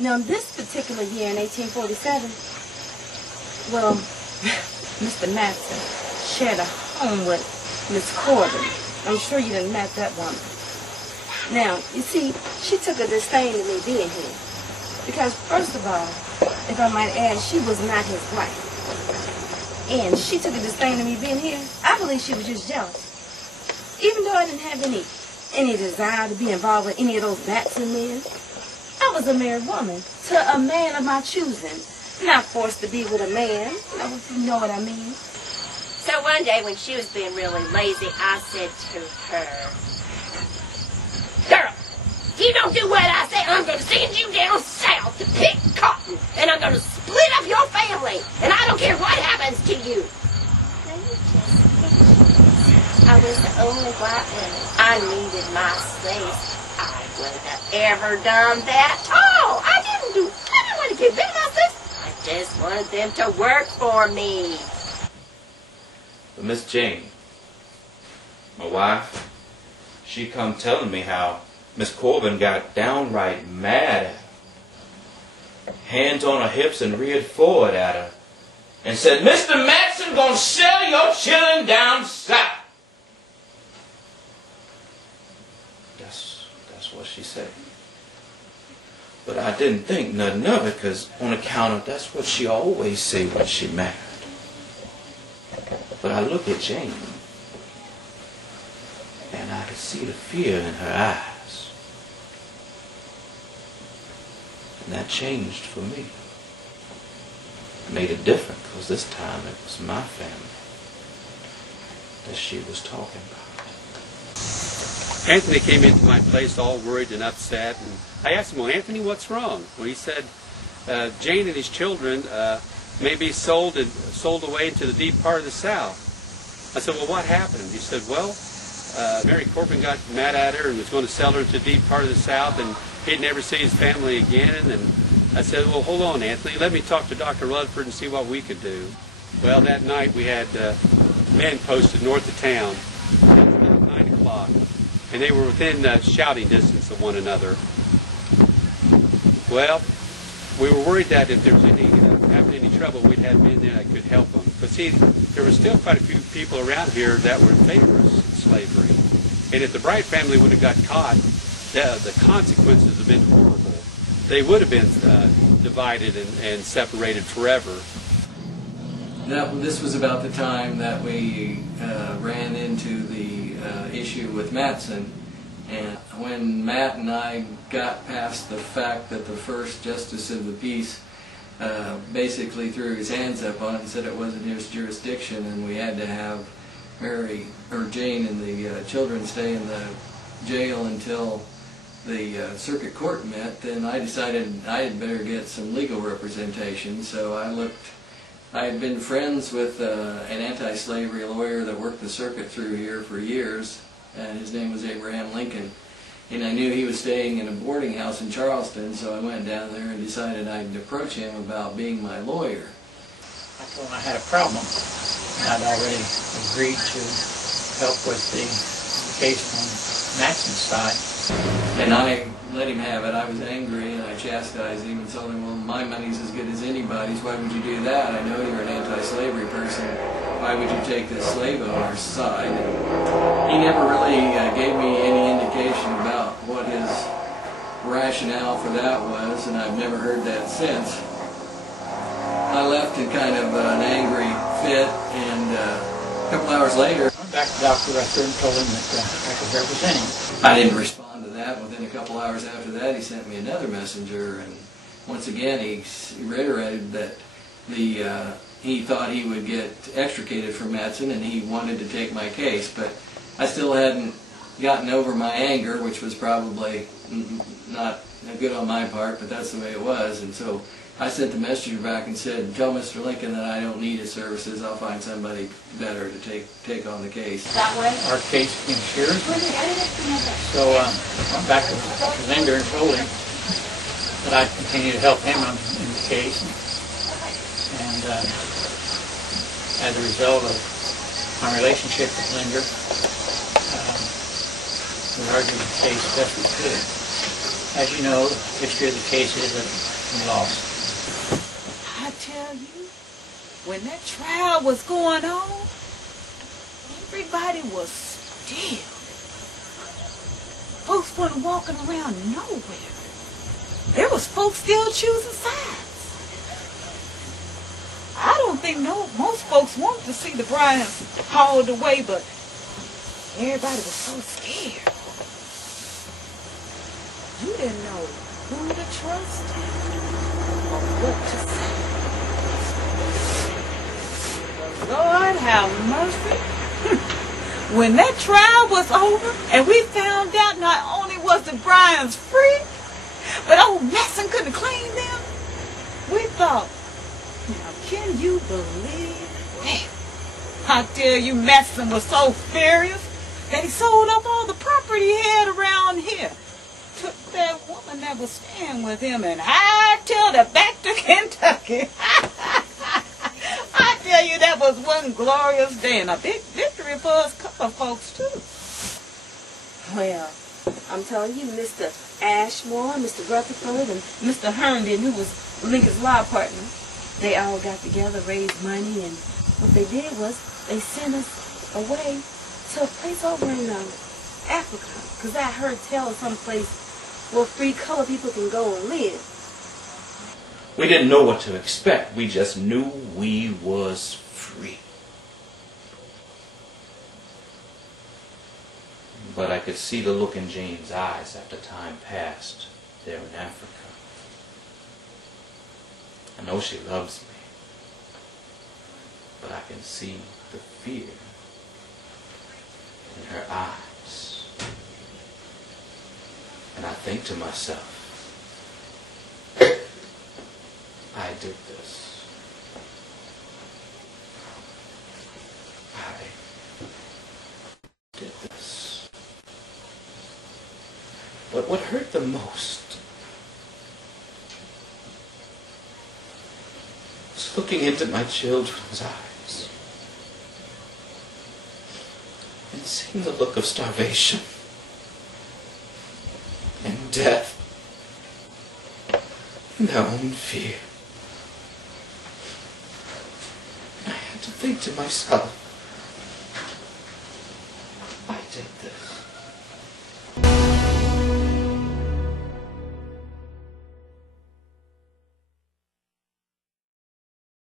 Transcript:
Now, this particular year in 1847, well, Mr. Matson shared a home with Miss Corbin. I'm sure you didn't met that woman. Now, you see, she took a disdain to me being here. Because, first of all, if I might add, she was not his wife. And she took a disdain to me being here. I believe she was just jealous. Even though I didn't have any desire to be involved with any of those Matson men, I was a married woman to a man of my choosing. Not forced to be with a man, if you know what I mean. So one day when she was being really lazy, I said to her, "Girl, if you don't do what I say, I'm going to send you down south to pick cotton, and I'm going to split up your family, and I don't care what happens to you." Now you just I was the only white woman. I needed my space. I wouldn't have ever done that. Oh, I didn't want to get rid of my space. I just wanted them to work for me. But Miss Jane, my wife, she come telling me how Miss Corbin got downright mad at her. Hands on her hips and reared forward at her and said, "Mr. Matson gonna sell your children down south." That's what she said. But I didn't think nothing of it, because on account of that's what she always say when she married. But I look at Jane, and I could see the fear in her eyes. And that changed for me. It made it different, because this time it was my family that she was talking about. Anthony came into my place all worried and upset, and I asked him, "Well, Anthony, what's wrong?" Well, he said, "Jane and his children may be sold away into the deep part of the South." I said, "Well, what happened?" He said, "Well, Mary Corbin got mad at her and was going to sell her to the deep part of the South, and he'd never see his family again." And I said, "Well, hold on, Anthony. Let me talk to Dr. Rutherford and see what we could do." Well, that night we had men posted north of town. It was about 9 o'clock, and they were within shouting distance of one another. Well, we were worried that if there was having any trouble, we'd have men there that could help them. But see, there were still quite a few people around here that were in favor of slavery. And if the Bright family would have got caught, the consequences have been horrible. They would have been divided and separated forever. This was about the time that we ran into the issue with Matson. And when Matt and I got past the fact that the first justice of the peace basically threw his hands up on it and said it wasn't his jurisdiction, and we had to have Jane and the children stay in the jail until the circuit court met, then I decided I had better get some legal representation. So I had been friends with an anti-slavery lawyer that worked the circuit through here for years, and his name was Abraham Lincoln. And I knew he was staying in a boarding house in Charleston, so I went down there and decided I'd approach him about being my lawyer. I told him I had a problem, and I'd already agreed to help with the case on Matson's side. And I let him have it. I was angry, and I chastised him and told him, "Well, my money's as good as anybody's. Why would you do that? I know you're an anti-slavery person. Why would you take the slave owner's side?" And he never really gave me any indication about what his rationale for that was, and I've never heard that since. I left in kind of an angry fit, and a couple hours later, I went back to Dr. Rutherford and told him that I could represent him. I didn't respond to that. Within a couple hours after that, he sent me another messenger, and once again he reiterated that he thought he would get extricated from Matson, and he wanted to take my case. But I still hadn't gotten over my anger, which was probably not good on my part, but that's the way it was. And so I sent the messenger back and said, "Tell Mr. Lincoln that I don't need his services. I'll find somebody better to take on the case." That way? Our case became shared. So I went back to Dr. Linder and told him that I'd continue to help him in the case. And as a result of my relationship with Linder, we argued the case best we could. as you know, the history of the case is that we lost. I tell you, when that trial was going on, everybody was still. Folks weren't walking around nowhere. There was folks still choosing sides. I don't think most folks wanted to see the Bryans hauled away, but everybody was so scared. You didn't know who to trust or what to say. Lord have mercy. When that trial was over and we found out not only was the Bryans free, but old Matson couldn't claim them, we thought, now can you believe that? I tell you, Matson was so furious that he sold up all the property he had around here. Took that woman that was staying with him and hightailed her back to Kentucky. I tell you, that was one glorious day and a big victory for us couple folks, too. Well, I'm telling you, Mr. Ashmore, Mr. Rutherford, and Mr. Herndon, who was Lincoln's law partner, they all got together, raised money, and what they did was they sent us away to a place over in Africa, because I heard tell of some place where free colored people can go and live. We didn't know what to expect. We just knew we was free. But I could see the look in Jane's eyes after time passed there in Africa. I know she loves me, but I can see the fear in her eyes. And I think to myself, I did this. I did this. But what hurt the most was looking into my children's eyes and seeing the look of starvation and death and their own fear. I had to think to myself,